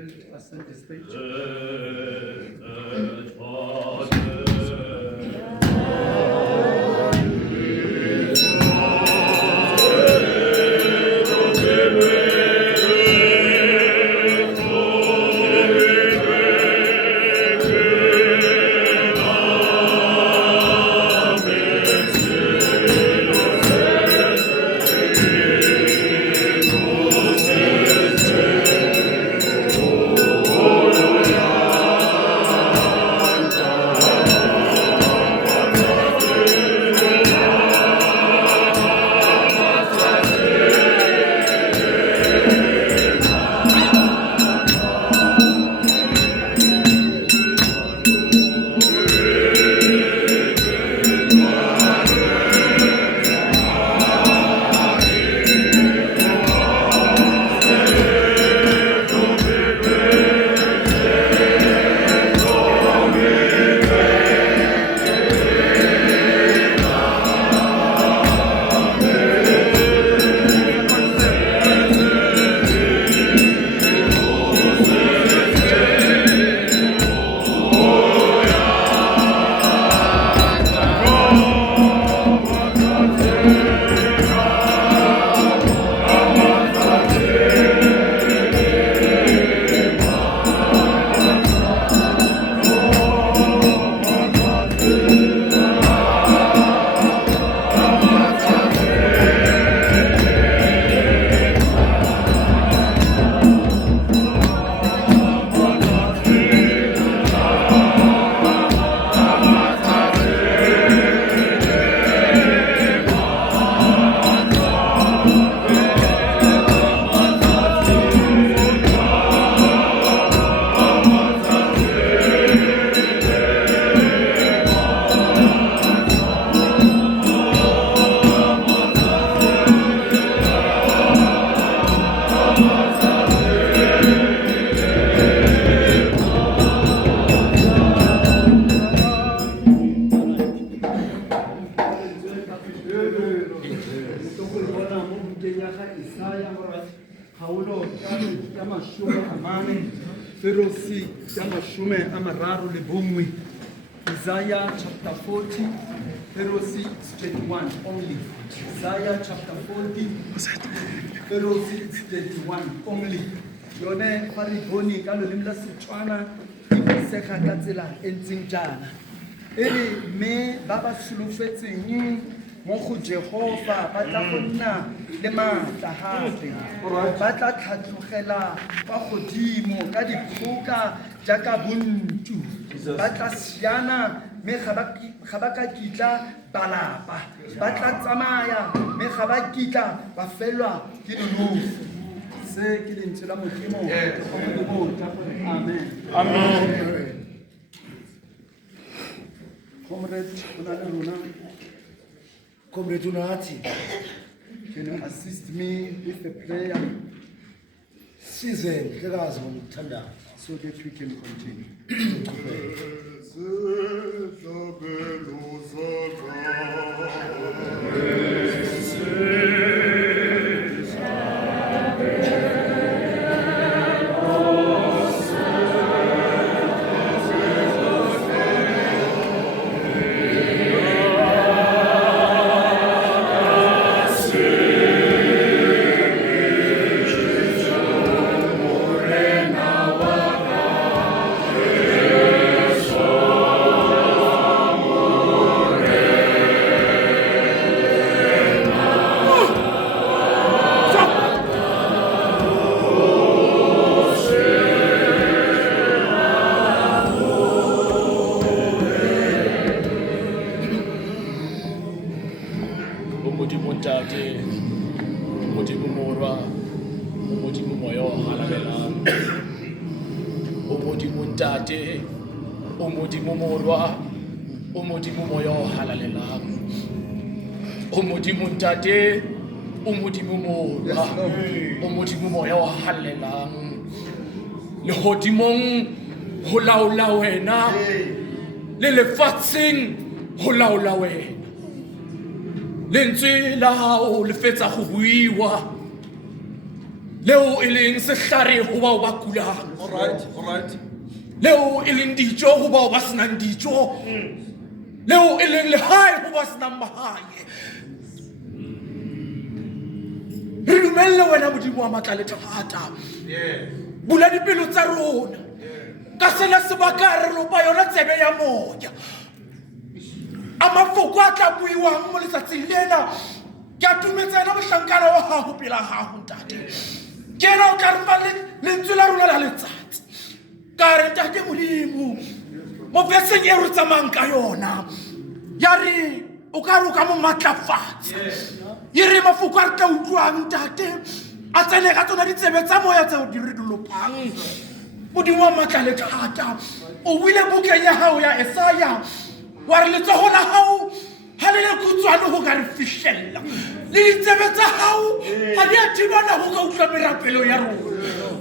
will ascend the stage. Isaiah chapter 40, Pharisee 21 only. Isaiah chapter 40, Pharisee 21 only. Yone fariboni ka loleme la Setswana e sega ka tsela e ntseng jana. Ere me ba ba solofetseng mo go Jehova ba tla go nna le matla gape. Ba tla tlhatlogela kwa godimo ka dikgoka jaaka buntu. Ba tla siana me ga ba ka kitla balapa. Ba tla tsamaya me ga ba kitla ba felwa ke nonofo. Se ke lentswe la Modimo. Amen. Amen. Comrade, una le rona. Comrade Unati, Can you assist me with the prayer size ndlekazi ngomthanda so that we can continue? Modimo morwa o modimo moya o halalelang o modimo ntate o modimo morwa o modimo moya o halalelang le hodimong ho laola wena le lefatsheng ho laola wena lentswe la hao le fetsa go buiwa leo e leng sehlare ho bao ba kulang, All right. leo e leng dijo ho bao ba senang dijo, leo e leng lehae ho ba senang mahae. Re dumelle wena Modimo wa matla le thata. Bula dipelo tsa rona. Ka sena sebaka re lopa yona tsebe ya moya. A mafoko a tla buiwang mo letsatsing lena, ke a tumetsa ena mohlankana wa gago pela gago ntate. Ke ena o tla re fa lentswe la rona la letsatsi. Ka re ntate Modimo, mo beseng e re tsamayang ka yona, ya re o ka re o ka mo matlafatsa. Ye re mafoko a re tla utlwang ntate, a tsene ka tsona ditsebe tsa moya tseo di re dilopang. Modimo wa matla le thata, o buile bukeng ya hao ya Esaya, wa re letsogo la hao ha le le khutswane ho ka re fihlella, le ditsebe tsa hao ha di a thibana ho ka utlwa merapelo ya rona.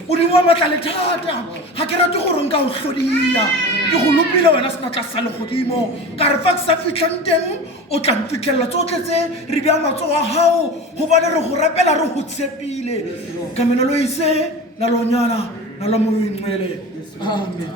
Modimo wa matla le thata, ha ke rate gore nka o hlodila, ke go lopile wena senatla sa legodimo, ka re fa ke sa fitlhang teng o tla mfitlhelela tsotlhe tse re bea matsogo a hao, gobane re go rapela re go tshepile ka menelo ise na lonyana na la moyo ingcwele. Amen.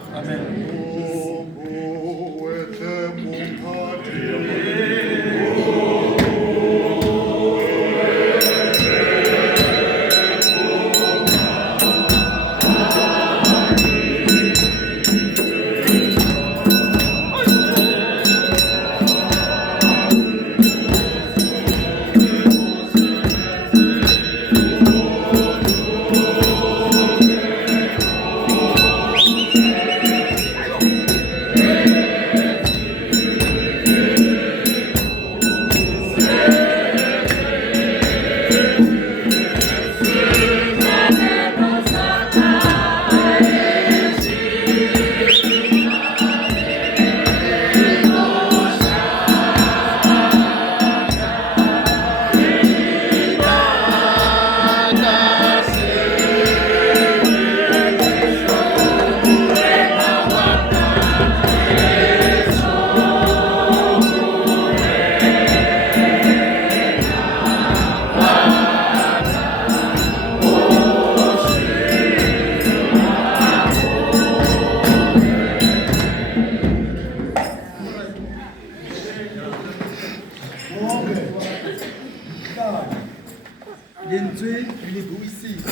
lentswe le buisitse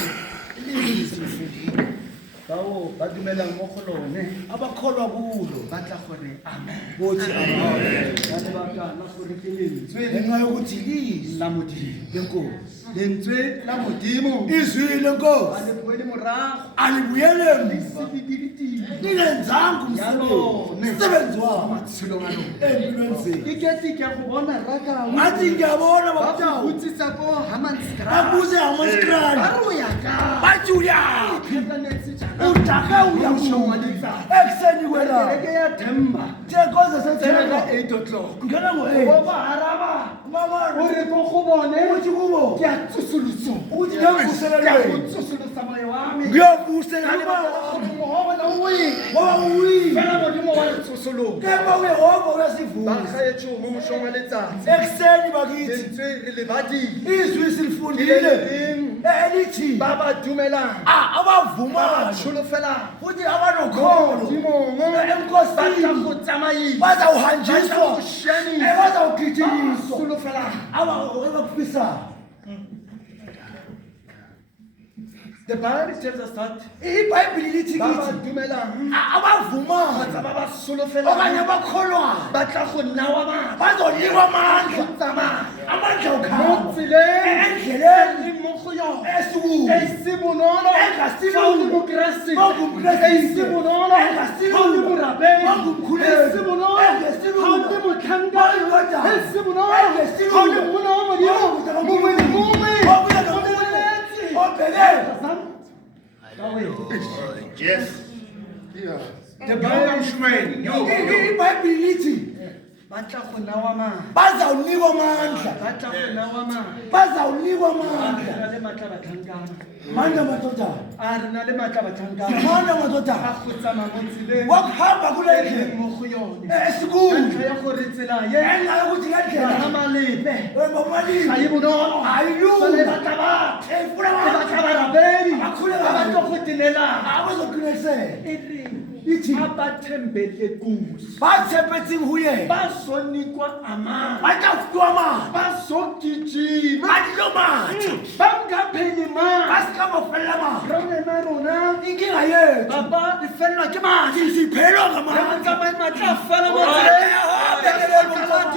bao ba dumelang mo go lone abakholwa kulo ba tla gore amen. bothi amen. Ka lebaka la gore ke lentswe ngenxa yokuthi ilizwi la Modimo, lenkosi, lentswe la Modimo izwi lenkosi a le boele morago alibuyele le emva, sebidilitile lingenzanga umsebenzi wabo matshelong a lona. empilweni zenu. Ke kete ke a go bona raka ngathi ngiyabona ba go babutawo botsisa ko Hammanskraal babuze amaskrani ba re o ya ka bathi uyaphi udake ekuseni kwelanga kereke ya Themba thekoze tsena ka setheka 8 o'clock ngena o ngo-8 ba araba mama o re ko go bone uthi kubo ke a tsosoloso ukuthi ke a ngiyavuselelweni go tsosolosa moya wa me ngiyovuselela mogogo na o ye ngoba uwile fela Modimo wa re tsosolosa kemba uyehova uyasivuza bagaetsho mo mošong wa letsatsi ekuseni bakithi lentswe re le badile izwi silifundile elithi ba ba dumelang abavumayo tsholofela futhi abanokholo enkosini batla go tsamaisa bazawuhanjiswa batla bazawugijinyiswa tsholofela abakufisayo. the Bible tells us that ibhayibhili lithi ba ba kithi dumelang abavumayo kgotsa ba ba okanye solofelang abakholwayo batla go nawa batho bazonikwa amandla tsamaya amandla mo okhamba tseleng endleleni le mo go yona esikuyo e se bonolo Engasibo. fa o le mokeresete Fa o le mokeresete. e se bonolo Engasibo. fa o le morapedi Fa o le mokguledi. e se bonolo Engasibo. fa o le motlhankedi Fa o le motlhankedi. e se bonolo Engasibo. fa o le monna wa Modimo Fa o le monna wa mongwe le Modimo. mongwe Fa o le o monna wa boletse. o belele. The Bible ibhayibhili lithi batla go nawa mana bazawunikwa amandla batla go nawa mana bazawunikwa amandla le matla batlhankana Manda madoda. a re na le matla batlhankana Manda a madoda. go tsamaya mo tseleng Wakuhamba kule e leng ndlela. mo go yone Esikhulu. ka ntlha ya gore tsela ye Yenza ukuthi ga ngendlela. malepe Wemamali. ga e bonolo Ayilungi. Fela e batla batho Efuna e abantu. batla barapedi Abakhule ba kahle. batlo go tenelana Abazoqiniseka. e reng Ithi. abathembele kuso Bathembetseng ho yena. bazonikwa amandla Batafutwa mali. bazogijima Badlomatha. bangapheli mali Basika bafella mali. rona rona Inkinga yethu. baba e fellwa ke madi Siphelwa le ngamali. matsamai matla fela mo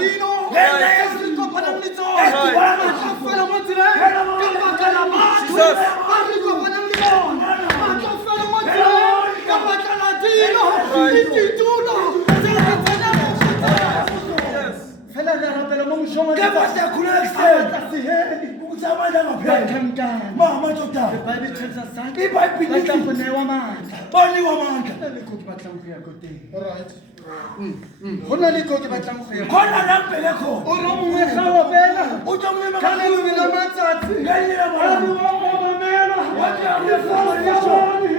tseleng kopanang le tsona matla fela mo tseleng ka baka la batho ba re kopanang le bona matla fela mo tseleng ka baka la dino le ditulo tse re tsenang fela re rapela mo mošong Ke basakhuleka kuseni. sehedi Ukuthi amandla angapheli. batlhankana Mama madoda. Bible tells us that IBhayibheli ba tla lithi. go newa matla Boniwa amandla. go na le ko ke batlang go ya ko teng go na le ko ke batlang go ya Khona la ngibheke khona. o re mongwe ga o bela Uthi umlilo ka lengwe la kakhulu. matsatsi Ngelinye a re lamalanga. wa obamela Wathi lefatshe ya bone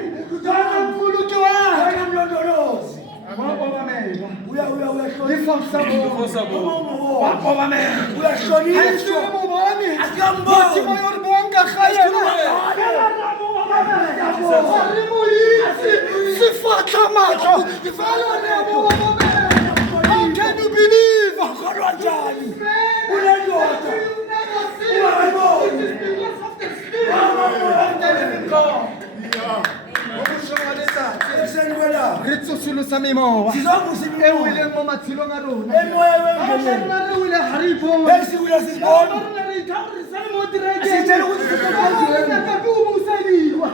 kana mkhulu ke wa Hayi mlondolozi. wa obamela Uyahlonipha. lefatshe sa bone wa obamela Uyahlonipha. ayisele mo bone Asiyamboni. bathi ba yo re bonka ga yena re mo itse sifatla matla fela ne mo obamela how can you believe Kholwa njani? Unendoda. Ekuseni kwelanga. re tsosolosa memowa Sizovusa e imimoya. weleng mo matshelong a rona Emoya wemveleni. Abafana re wele ga re ipone. Esiwile sizibona. Rona re ithao re sale mo terekeng. Sitshela ukuthi Re nyaka ke o busadiwa.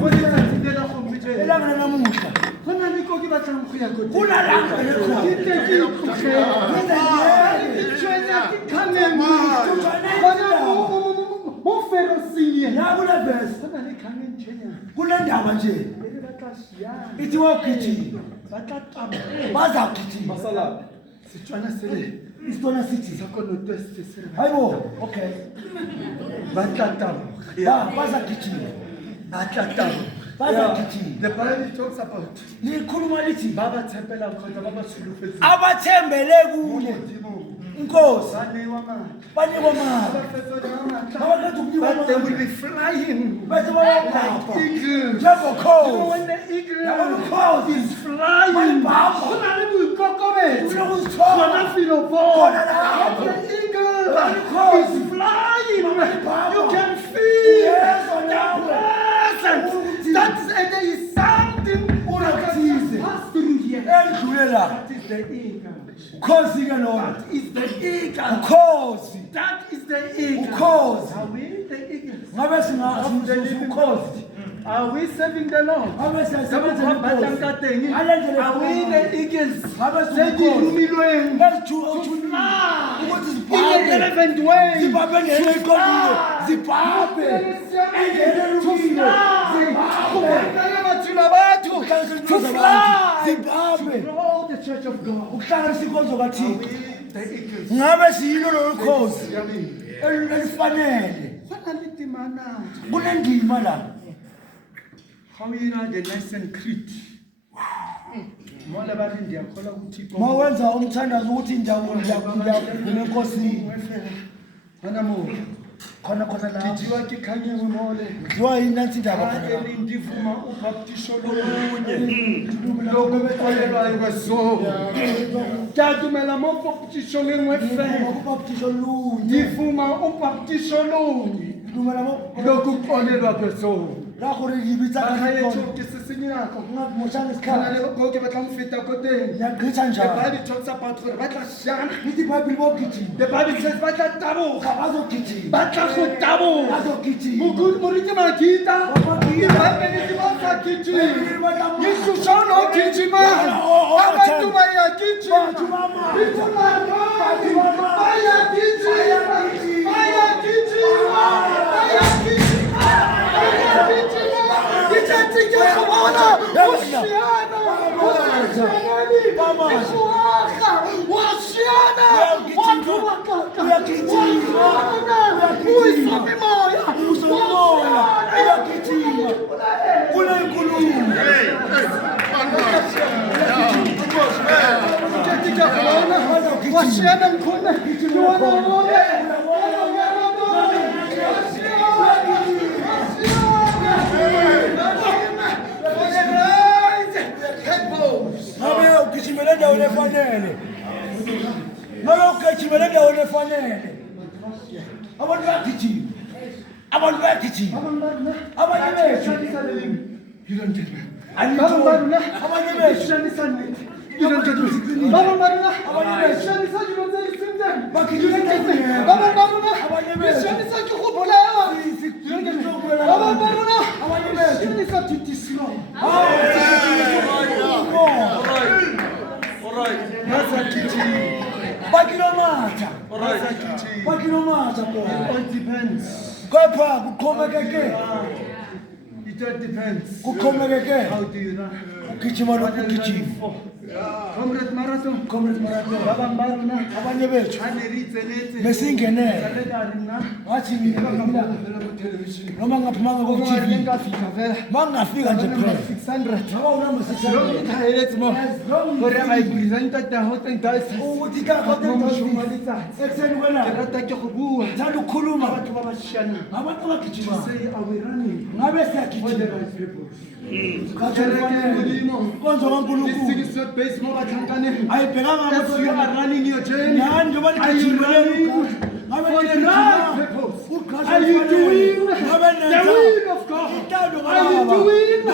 Go letsatsing le la gompieno. Elanga lanamuhla. Go na le ko ke batlang go ya ko teng. Kuna la ngibheke khona. Ke tle ke itlogele. Ke tshwenya ke khaneng. Gona mo ferosing ye. Nakule verse. Go na le khaneng tshwenyana. Kule ndaba nje. E re ba tla siana. Ithi wagijima. Ba tla taba. Bazagijima. Setswana se re Isitona sithi. sa konoto se se re Hayibo. Okay. ba tla taba. Ya bazagijima. Ba tla taba. Bazagijima. The Bible talks about Likhuluma lithi ba ba tshepelang kgotsa ba ba solofetseng abathembele kuye. Modimo Inkosi ba newa matla. banikwa Ba mali. fetsa newa matla. Abaqeda ukunikwa But they will mali. be flying Bese like bayabhapha. eagles. You know Njengokhozi. when the eagle Njengokhozi. is flying, Bayabhapha. go na le boikokobetso. Unokuzithola. Gona filo fo. Khona lapho. The eagle Bayabhapha. is flying. Bayabhapha. You can feel Uyezwa the lapho. presence. Ukuthi. That is, there is something that Unakuthize. pass through here. Endlule la. That is the eagle. Ukhozi ke lona. That is the eagle. Ukhozi. That is the eagle. Ukhozi. Are we the eagles? Ngabe Of the singafuza living ukhozi. Are we serving the Lord? Ngabe siyasebenza Are we the eagles? Tse di rumilweng ukuthi in zibhabhe. a relevant way. Zibhabhe ngendlela eqondile. Zibhabhe. Ngendlela elungile. Zibhabhe. To fly. Zibhabhe. Grow the church of God. Ukuhlanganisa inkonzo Are kaThixo. we the eagles? Ngabe siyilo lolu khozi Yami. elifanele. Fana le temana. Kunendima la. How you know the Nicene Creed? Mola ba re ndiyakholwa kuThixo. Mawenza umthandazo ukuthi ngiyavuma enkosini. Hona mo. Khona la. Dijiwa ke khanye mole. Kuthiwa yini nansi indaba khona la? Ndivuma ubhaptisho lolunye lokukholelwayo kwesono. Ndiyadumela mo bhaptisho lengwe fela. Ubhaptisho lunye. Ndivuma ubhaptisho lunye Dumela mo. lokukholelwa kwesono. La gore di bitsa ka Bakhaetso sekolo. ke sesenyako. Ngakumoshana Khona isikhala. le go ke batlang feta ko teng. Ngiyagqitha The njalo. Bible talks about gore ba tla shana. Lithi iBhayibheli bogijima. The Bible says ba tla taboga. Bazogijima. Ba tla go taboga. Bazogijima. Moriti magita. Ibhayibheli lithi basagijima. Yishusha unogijima. Abantu bayagijima. Bayagijima. Uyagijima. Washiyana mkhona. Yona wona. Ngabe ugijimela endaweni efanele. Ngabe ugijimela endaweni efanele. Abantu bayagijima. Abantu bayagijima. Abanye bethu. You don't get me. Abanye bethu. You don't get me. Abanye It all depends. kuxhomekeke How do you know? ugijima lokugijima. Comrade Marathon. Comrade Marathon. Babambaruna. Abanye bethu Aneritsenete. besingenele Salenarina. ngathi mina noma ngaphumanga ku TV Ngafika vela. mangafika nje phela 600. ngoba unamba 600 Long tired mo. Gore I present the hot and dice. ukuthi ka ekseni kwena Rata ke go bua. thanda ukukhuluma Batho ba bashana. abantu abagijima Say are we running? ngabe For the siyagijima right people. konzo kaNkulunkulu This base mo batlhankane. ayibhekanga As you abantu are running your journey. yani njengoba Are you running for the right purpose? Are you doing the will of God? Are you doing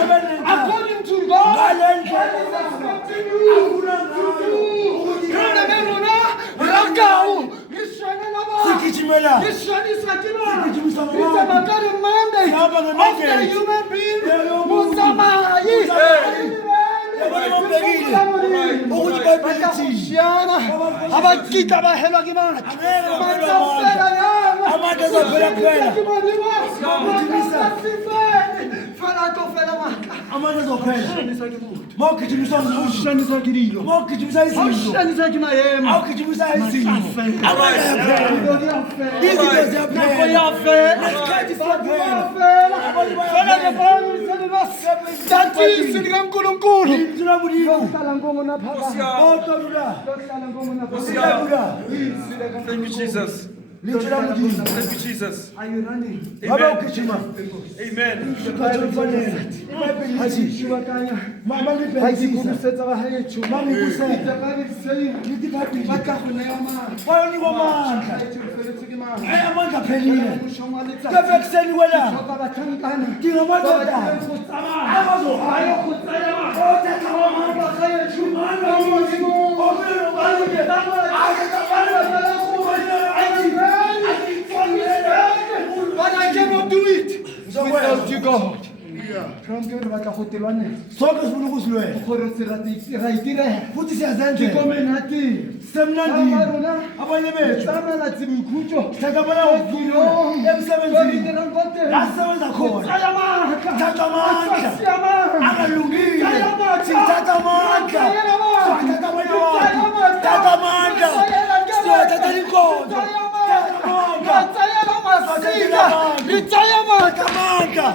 according to God? What is expecting you to do? Kana merona rakau. Ishane naba. sigijimela Ishane sakina. Sigijimisa mama. It's a matter of Monday. Sihamba Of the nge-mandate. human being. Musamayi. Musamayi. ukuthi bayibhele Shana, abakita bahelwa kimana. Amanda azophela kuphela. Amanda azophela mawugijimisa umuntu mawugijimisa izinto awugijimisa izinto amanda ayaphela izinto ziyaphela nesikhathi siyaphela Thank you, Jesus. Thank you, Jesus. Are you running? Amen. amandla aphelile kepha ekuseni kwelanga ngingamadoda But I cannot do it without you, God. Sonke batla go telwane sonke sifuna ukusilwela gore se ra itire futhi ke siyazenzela komenati semnandini abanye bethu tsamela tsibukhutso siyakabona uvula emsebenzini lasebenza khona thatha amandla angalungile sithatha amandla sithatha amandla thatha amandla siyothatha inkonzo amandla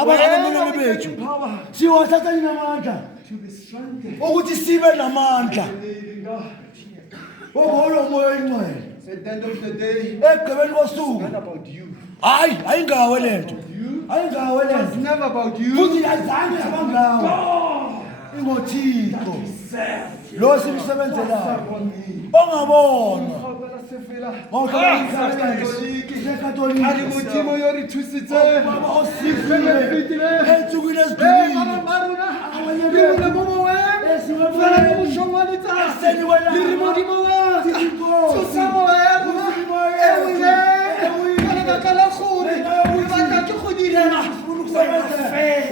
abanye bethu siwathatha inamandla ukuthi sibe namandla okolo moya ingcwele At the end of the day, ekugqibeni kosuku it's not about you. hayi ayingawe lento ayingawe It's lento never about you. futhi azange abangawe ingothixo lo simsebenzelayo ongabona sekatolika Ari modimo yo re thusitse. baba osifile ensukwini ezidulile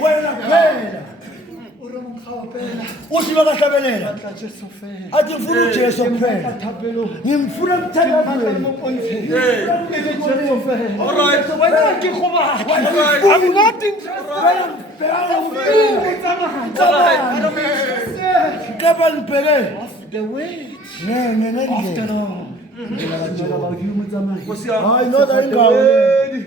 wena phela usiba kahlabelela athi ngifuna ujesu kuphela ngimfuna emthandazweni kepha nibheke ngendlela hayi noda ingawe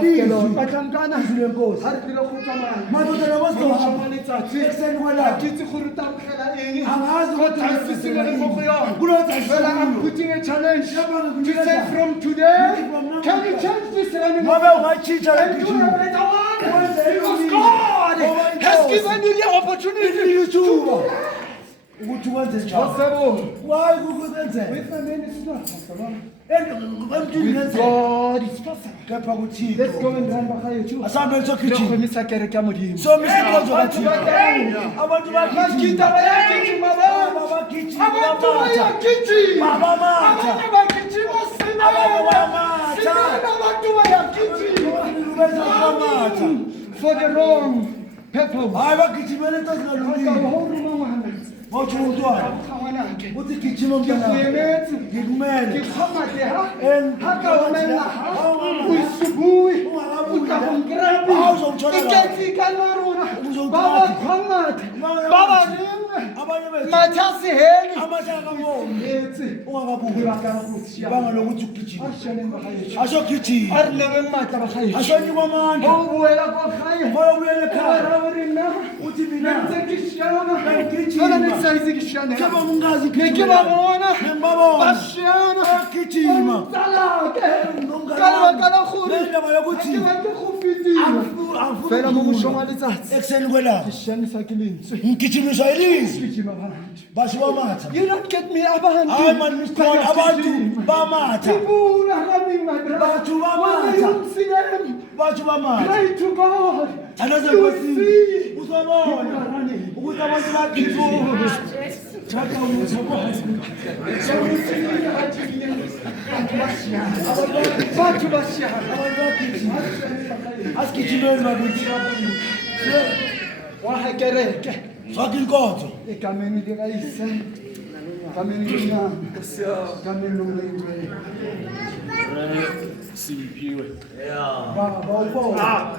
elizwi batlankana izwi lenkosi ha re tlile go tsamaya madoda la masoba Shoma letsatsi ekseni ga kwala ke itse gore tamogela eng angazi go thaisisile le mo go yona kulo Well, I'm putting a challenge to say from today, can you change this running ngobe and ungatshintsha do a better one? Because God has given you the opportunity ithuba ukuthi wenze njalo Possible. wayi kukwenzeka With my name is not possible. emntwini With ngenzeka God it's possible. kepha kuthixo Let's go and run behind you. asambe Let's sogijima go misa kereke ya modimo. somisa inkonzo Abantu kathixo badala. abantu Magida bayagijima abantu. bagijima Abantu bamatha bayagijima. bamatha Abantu bagijima sinema. Abantu bayamatha. Sinema abantu bayagijima. bamatha For the wrong purpose. hayi bagijimele into zingalungile Ngihoruma wathi umntwana ngwanake. uthi gijima mntwana Ngikuyemetse. ngikumele Ngikhamade ha. And- Haka wamela ha. Uyisubui. Ukabongrabi. Awuzongithola lapho. Iketsi kanaruna. Uzongithatha. Baba khwamate. Baba ringe. abanye bethu Mathasi heli. amahlaka kabomvu Ngitsi. ungakabuki Ngibakala ukuthi ibanga lokuthi ugijima ashane ngahaye. asogijima Arilebe matla bahaye. asonyuka amandla Ongbuela kwahaye. bayobuyela ekhaya Araburina. uthi mina Ngenze kishana. Ngigijima. Sana ngisayizi kishana. keba mungazi Ngikibabona. ngibabona Bashana. agijima Umtalake. Kala khuri. nendaba yokuthi Ke go fitile. Fela mo moshong wa letsatsi. ekuseni kwelanga Shanisa ke lentswe. ngigijimiswa yilizwi Gijima bantu. basho bamatha You don't get me abantu. hayi mani miskhona abantu bamatha Ibula kami my brother. Batho ba When matha. you see them, batho bamatha pray to God. thalaza You will nkosini see. uzobona ukuthi abantu bagijima Batho bashaya. asigijimeni bakithi Wa hakereke. zonke inkonzo Egameni likayise. Egameni lomnyama. Egameni lomlengwe. Simphiwe. Baba ubona.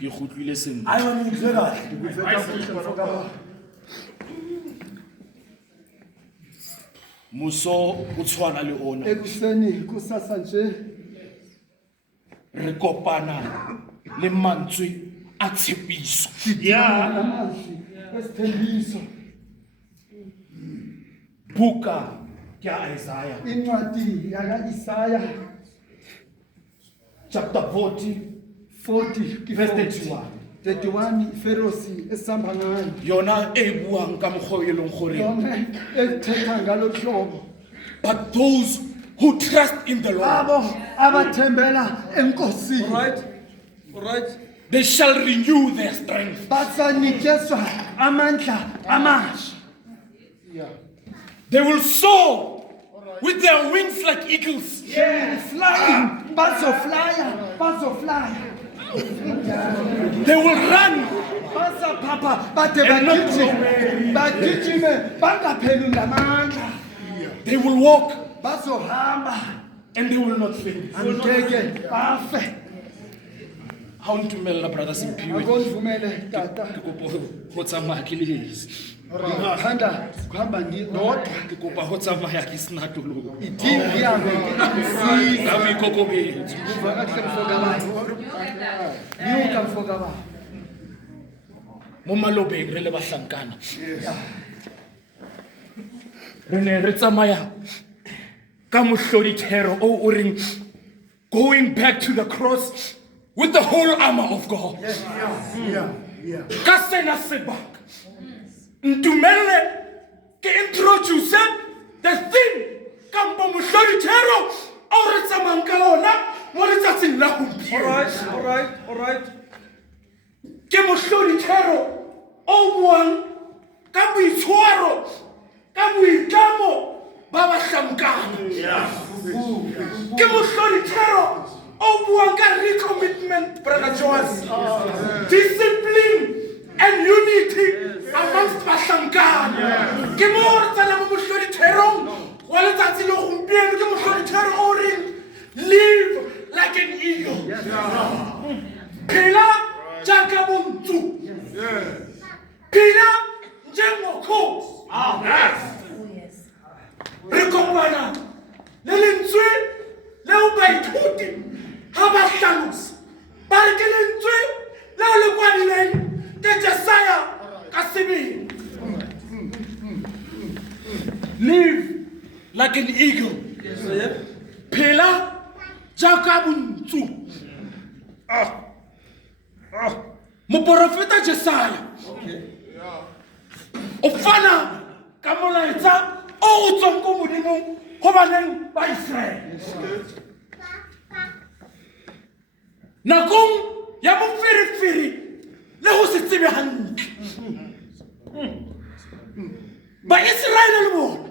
Ke kgutlile sentle. hayi wena ngizwe kahle Muso o tshwana le ona. Ekuseni kusasa nje. Re kopana le mantswe a tshepiso. Amazwi esithembiso. Buka ke a Isaiah Incwadi yaka-Isaya chapter 40 verse 31. 31 iferosi esihamba ngayo Yona e buang ka mokgwa o e leng gore yona ethetha ngalo hlobo but those who trust in the Lord abo abathembela enkosini All right. they shall renew their strength. bazanikezwa amandla amasha They will soar with their wings like eagles. flying bazoflya They will run bazaphapha bade And not bagijime bangapheli ngamandla they will walk bazohamba and they will not faint. angeke bafe Ha o ntumella brother Simphiwe akondivumele tata ke kopa ho tsamaya ke le esi. ngithanda kuhamba ngidodwa Ke kopa ho tsamaya ke sena tolong. idingi yami ngisiza Ka boikokobetso. uva kahle mfoka baba nyuka mfoka baba Mo malobeng re le bahlankana. Re ne re tsamaya ka mohlodithero o o reng going back to the cross with the whole armor of God. Ka sena sebaka. Ntumelle ke introduce the thing kampo mohlodithero o re tsamayang ka ona mo letsatsing la gompieno. All right. Ke mohlodithero o buang ka boitshwaro ka boitlamo ba bahlankana. Ke mohlodithero o buang ka recommitment, brother Joas, discipline and unity amongst bahlankana. Ke mo re tsena mo mohloditherong wa letsatsi le gompieno ke mohlodithero o reng live like an eagle. Phela jaaka bontsu. Phela njengokhosi. Re kopana le lentswe leo like an eagle. Phela jaaka bontsu. Moporofeta Jesaya. O fana ka molaetsa o tswang ko Modimo go baneng ba Israele. Nakong ya moferefere le go se tsebe hantle. Ba Israele le bona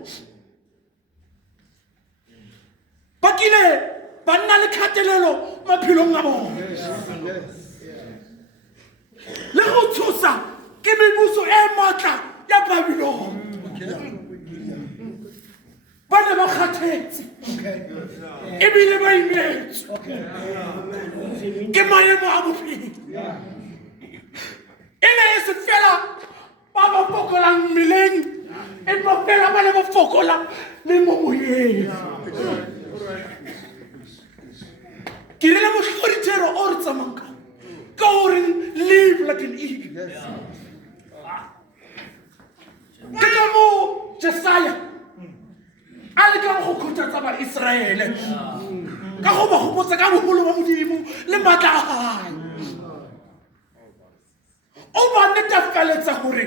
ba kile ba nna le kgatelelo maphelong a bona. Le go tshosa ke mebuso e matla ya Babylon. Ba ne ba kgathetse ebile ba imetswe ke maemo a bophelo. E ne e se fela ba ba fokolang mmeleng, empa fela ba ne ba fokola le mo moyeng. Ke rile mohlodithero o re tsamayang ka o reng live like an eagle. Ke ka moo Jesaya a le ka go kgothatsa ba Israele ka go ba gopotsa ka bogolo ba Modimo le matla a hae. O ba netefaletsa gore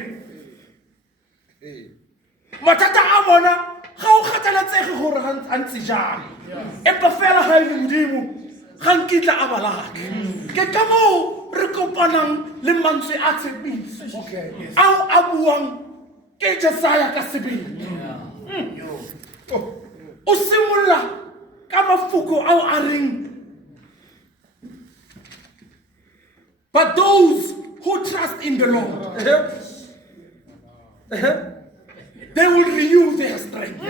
mathata a bona ga o kgathaletsege gore ga ntse jang, empa fela ga e le Modimo ga nkitla a balake. Ke ka moo re kopanang le mantswe a tshepiso ao a buang ke Jesaya ka sebele. O simolola ka mafoko ao a reng, but those who trust in the Lord, they will renew their strength.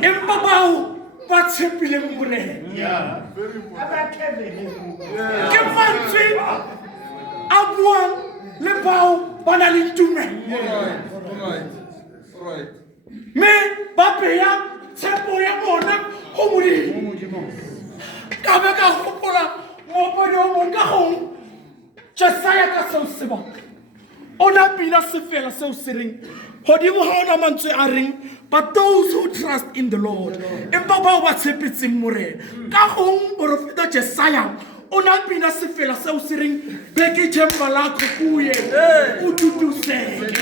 Empa bao ba tshepileng Morena. Ke mantswe a buang le bao ba nang le tumelo. Me ba beya tshepo ya bona go Modimo. Ka be ka gopola moopedi o mongwe ka gong Jesaya ka seo sebaka o na pina sefela seo se reng godimo ga ona mantswe a reng, but those who trust in the Lord, empa bao ba tshepetseng Morena. Ka gong porofeta Jesaya o na pina sefela seo se reng beke themba lakho kuye o tutuseke.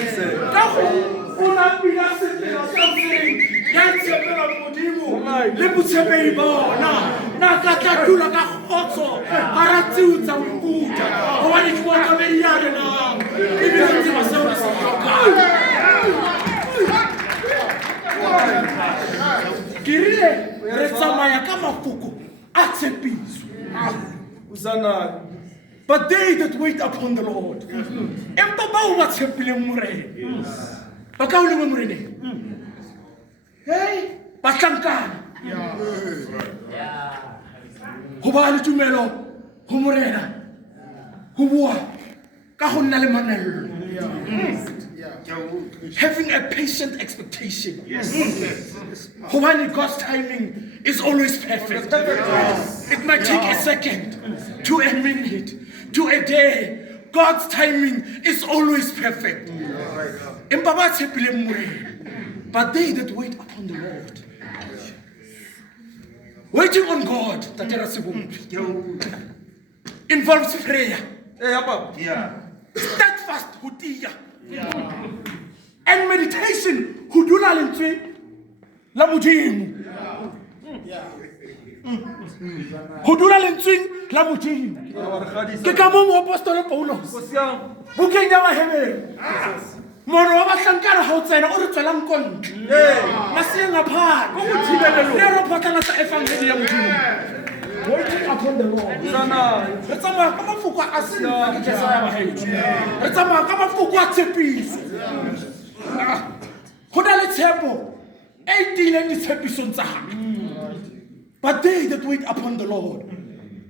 Ka gong o na pina sefela seo se reng ya tshepela Modimo le botshepehi bona na ka tla dula ka kgotso ga ra tsiutsa o ikuta gobane ke bona meiare nao ebile tseba seo re se tlhokang. Ke rile re tsamaya ka mafoko a tshepiso. But they that wait upon the Lord, empa bao ba tshepileng Morena ba ka o lengwe Moreneng. Hey, bahlankana go ba le tumelo go Morena go bua ka go nna le mamello. Having a patient expectation. When God's timing is always perfect. It might take a second, to a minute, to a day. God's timing is always perfect. But they that wait upon the Lord, waiting on God, involves prayer. Steadfast hutia. And meditation hudula lentswe la Modimo. Hudula lentswe la Modimo. Ke ka mo apostolo Paulos bukeng ya Bahebere mono wa bahlankana ha o tsena o re tswelang kontle maseng a phaka go thibelelo le re phatlalatsa evangeli ya Modimo. Waiting upon the Lord. Re tsamaya ka mafoko a sena ke Jesaya ba hae. Re tsamaya ka mafoko a tshepiso. Go na le tshepo e tiileng ditshepisong tsa gago. But they that wait upon the Lord,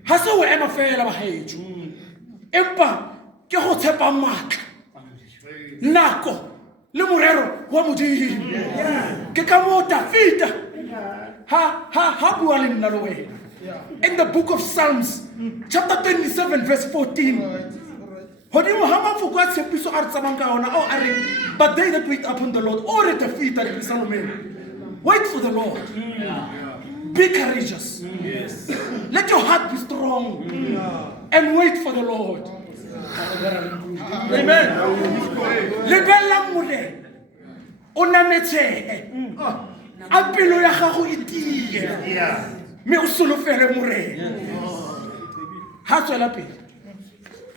ha se o ema fela ba haetso, empa ke go tshepa matla nako le morero wa Modimo. Ke ka mo Dafita ha bua le nna le wena. In the book of Psalms, chapter 27, verse 14, Hodimo ha mafoko a tshepiso a re tsamayng ka ona ao a reng, but they that wait upon the Lord, o re defeat at Salomon. Wait for the Lord. Be courageous. Let your heart be strong and wait for the Lord. Amen. Lebella mole o nametse a pelo ya gago e tie me o solofele morena ha tswela pele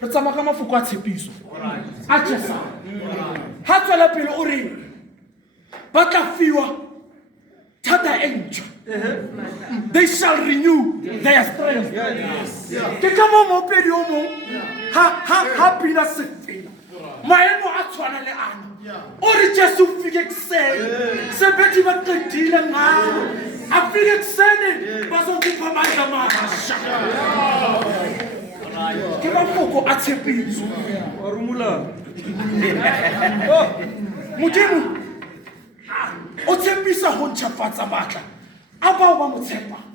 re tsamaya ka mafoko a tshepiso a Jesu ha tswela pele o re ba tla fiwa thata e ntšha. They shall renew their strength. Ke ka mo mopedi o mong ha pina se fela maemo a tshwana le ana o re Jesu fike kuseni sebethi ba qedile ngayo a fike kuseni bazokupha amandla amasha ke mafoko a tshepiso Modimo o tshepisa ho ntšhafatsa matla a bao ba mo tshepang.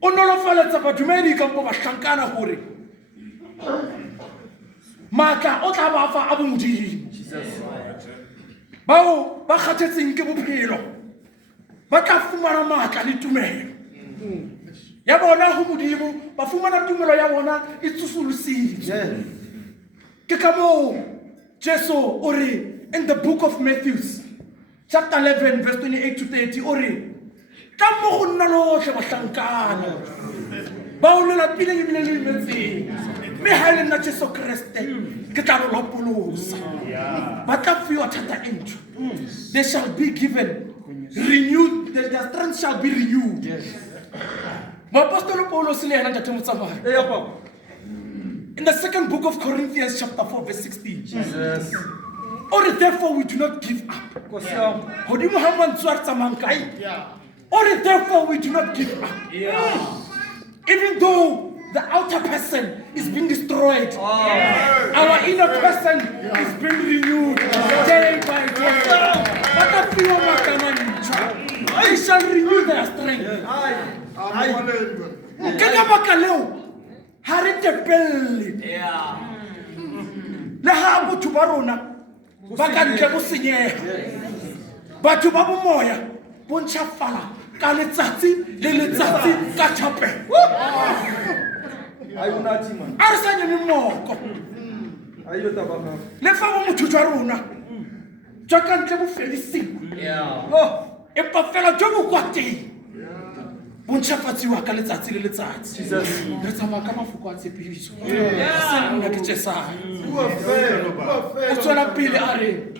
O nolofaletsa badumedi ka mo bahlankana hore matla o tla ba fa a bomodimo bao ba kgathetseng ke bophelo ba tla fumana matla le tumelo ya bona ho modimo ba fumana tumelo ya bona e tsusulusitse ke ka mo Jesu o re in the book of Matthew chapter 11 verse 28 to 30 o re ka mo go nna lotlhe bahlankana ba o lela pele ebile le imetseng me ha le nna Jesu Kriste ke tla lo lopolosa ba tla fiwa thata e ntšha. They shall be given renewed, their strength shall be renewed. Apostol Paul le yena ntate motsamaya in the second book of Corinthians chapter 4 verse 16 or therefore we do not give up. Hodimo ha mantswe a tsamayng kae or therefore we do not give up. Even though the outer person is being destroyed, our inner person is being renewed day by day. They shall renew their strength. Ha re tepelle le ha botho ba rona ba ka ntle bo senyeha batho ba bomoya bo ntšhafala ka letsatsi le letsatsi ka thapelo a re sa nyeme mmoko le fa bo motho jwa rona jwa ka ntle bo fedisiwa empa fela jo bo kwa teng bo ntšhafatsiwa ka letsatsi le letsatsi re tsamaya ka mafoko a tshepiso senna ke tšesang o tswela pele a re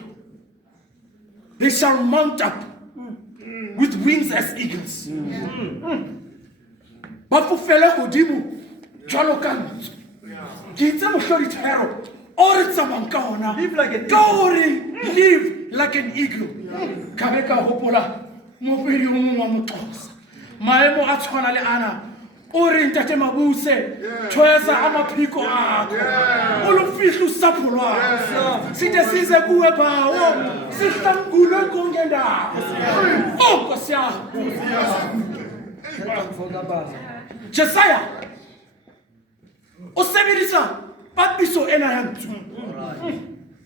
they shall mount up with wings as eagles ba fofele godimo jwalo ka ntsu ke itse mohlodithero o re tsamayng ka ona ka o re live like an eagle ka be ka hopola mopedi o mongwe wa moXhosa maemo a tshwana le ana o re ntate Mabuse thoesa amaphiko akho o lo fihla usapho lwakho side size kuwe bawo sihlangulwe konke ndawo Nkosi yakho Jesaya o sebedisa papiso ena ya ntsu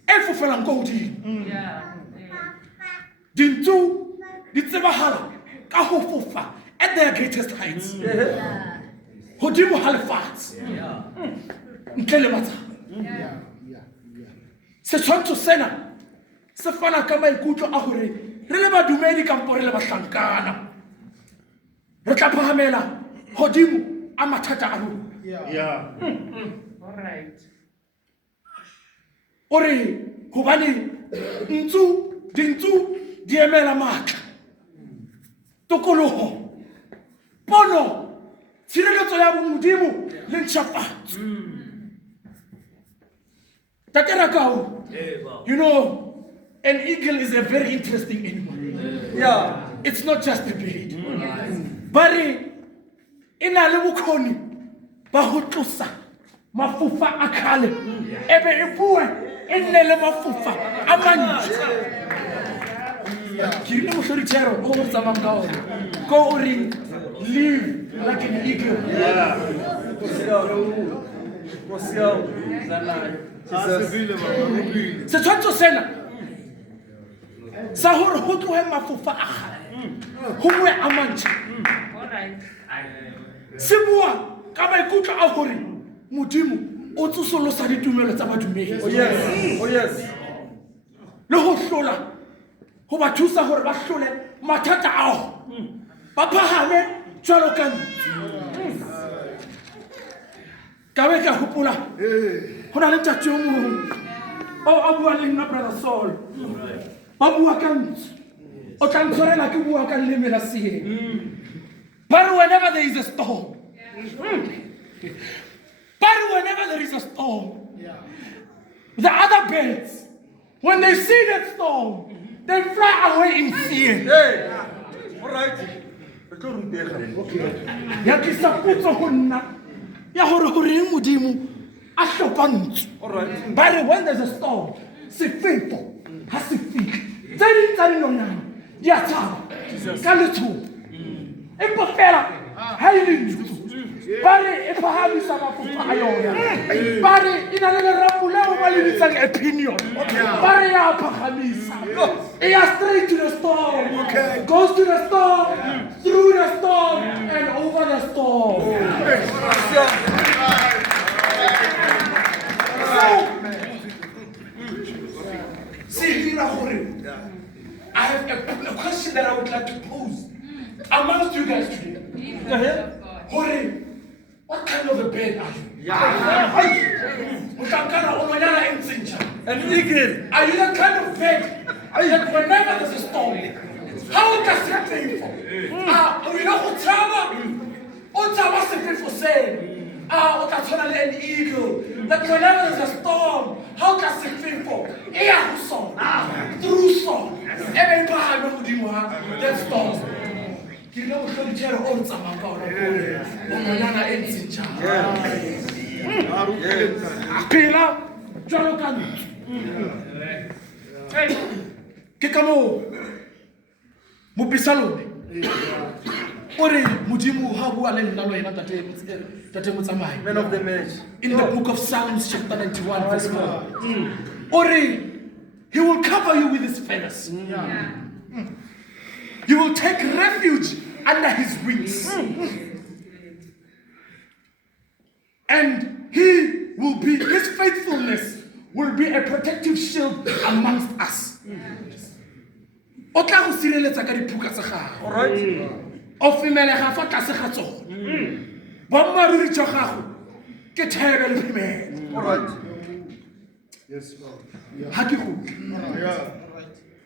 e fofelang ko hodimo dintsu di tsebahala ka ho fofa at their greatest heights. Hodimo ha lefatshe ntle le matsapa setshwantsho sena se fana ka maikutlo a hore re le badumedi kampo re le bahlankana re tla phahamela hodimo a mathata a rona. O re hobane dintsu di emela matla tokoloho pono tshireletso ya bomodimo le ntšhafatso tate Rakao, you know an eagle is a very interesting animal. It's not just a bird but ina le bokgoni ba ho tlosa mafufa a khale ebe e bue e nne le mafufa a mantsi ke ile mohlodithero o re tsamayng ka ona ko o re live like an eagle. Setshwantsho sena sa hore ho tlohe mafofa a kgale ho bue a mantjha se bua ka maikutlo a hore Modimo o tsosolosa ditumelo tsa badumedi. Oh yes. Le ho hlola ho ba thusa hore ba hlole mathata ao ba phahame jwalo ka ka be ka hopola ho na le ntate o mong a bua le nna brother Saul ba bua ka ntse o tla ntshwarela ke bua ka leleme la seeng. But whenever there is a storm, the other birds, when they see that storm, they fly away in fear. Hey, all right. Ya ke sa putso ho nna ya hore goreng Modimo a hlopa ntse. All right. But when there's a storm, sefefo ha se fihle tse ding tsa dinonyana di a tshaba ka letshogo empa fela ha e le ntse ba re e phahamisa mafofa a yona ba re e na le lerapo leo ba le bitsang opinion ba re ya phahamisa e ya straight to the storm, goes to the storm, through the storm and over the storm. I have a question that I would like to pose amongst you guys today. Hore, what kind of a bird are you? An eagle. Are you the kind of bird that whenever there's a storm, how does it painful? We know who travel for saying. An eagle. That whenever there's a storm, how does it feel for? Through song. Every time that storm. You know what the chair holds about Pila, Jonathan. Kikamo Mubisalone. Ore Mudimu Habu Alen Nalo Tate Mutsamai. Men of the match. In the book of Psalms, chapter 91, verse 4. Ore, he will cover you with his feathers. You will take refuge under his wings. And his faithfulness will be a protective shield amongst us. O tla go sireletsa ka diphuka tsa gago. All right. O femele ga fa tlase ga tsona. Ba mmaruri tsa gago ke thebe le phemelo. All right. Yes, Lord. Ha ke go.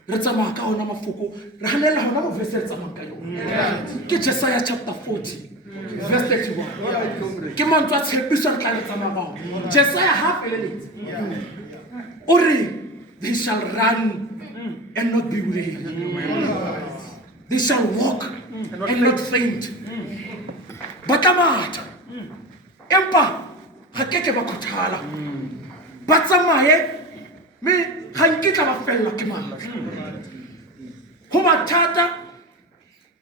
Re tsamaya ka ona mafoko re hanela hona mo verse re tsamaya ka yona ke Jesaja chapter 40 verse 31 ke mantswe a tshepiso re tla re tsamaya ka ona Jesaja ha feleletse ore they shall run and not be weary, they shall walk and not faint, batamata empa ga keke ba khuthala ba tsamaye me ga nkitla ba fella ke mang ho mathata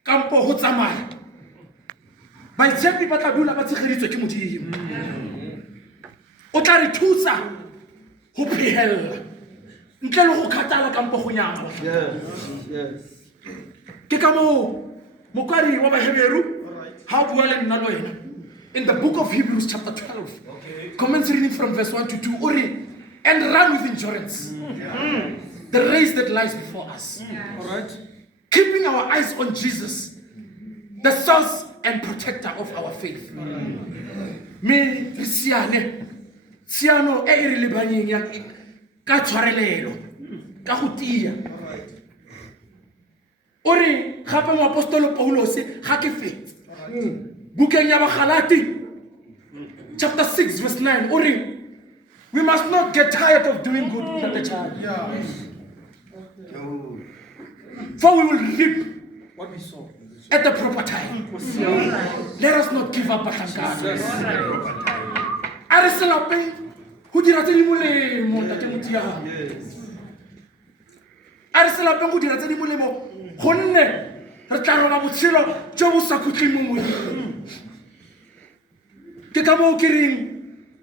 kampo ho tsamaya ba itshepi ba tla dula ba tshegeditswe ke Modimo o tla re thusa ho phehella ntle le go khatala kampo go nyama. Yes. Ke ka mo mokwari wa Baheberu ha bua le nna lo yena in the book of Hebrews chapter 12 comments reading from verse 1 to 2 ori and run with endurance the race that lies before us. All right. Keeping our eyes on Jesus, the source and protector of our faith. Me risiane siano e re lebanyeng ya ka tshwarelelo ka go tia. Ori gape mo apostolo Paulos ga ke fetse. Bukeng ya Bagalati chapter 6 verse 9 ori we must not get tired of doing good at the time. For we will reap What we saw. at the proper time. Let us not give up bahlankana. Are se lapeng go dira tse di molemo tate motia. Are se lapeng go dira tse di molemo gonne re tla roba botshelo jo bo sa khutleng mo moyeng. Ke ka moo ke reng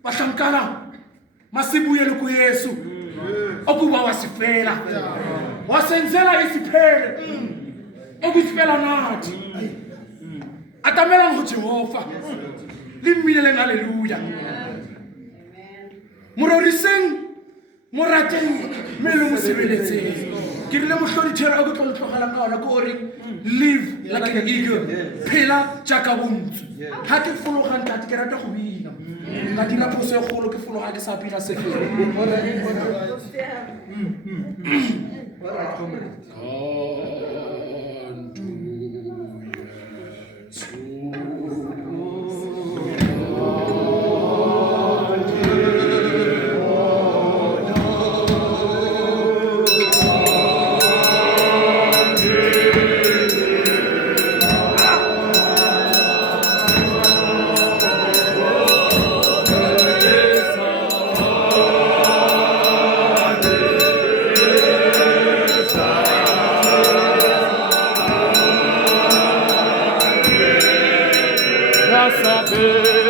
bahlankana masibuye le ku Yesu okuba wasifela wasenzela isiphele okusifela nathi atamela ngoJehova limileleng haleluya mororiseng morateng mele mo sebeletseng ke rile mohlodithero o ke tlo tlogela ka ona ko re live like an eagle phela jaaka bontsu ha ke fologa ntate ke rata go bina nna dira phoso e kgolo ke fologa ke sa bina sefelo saber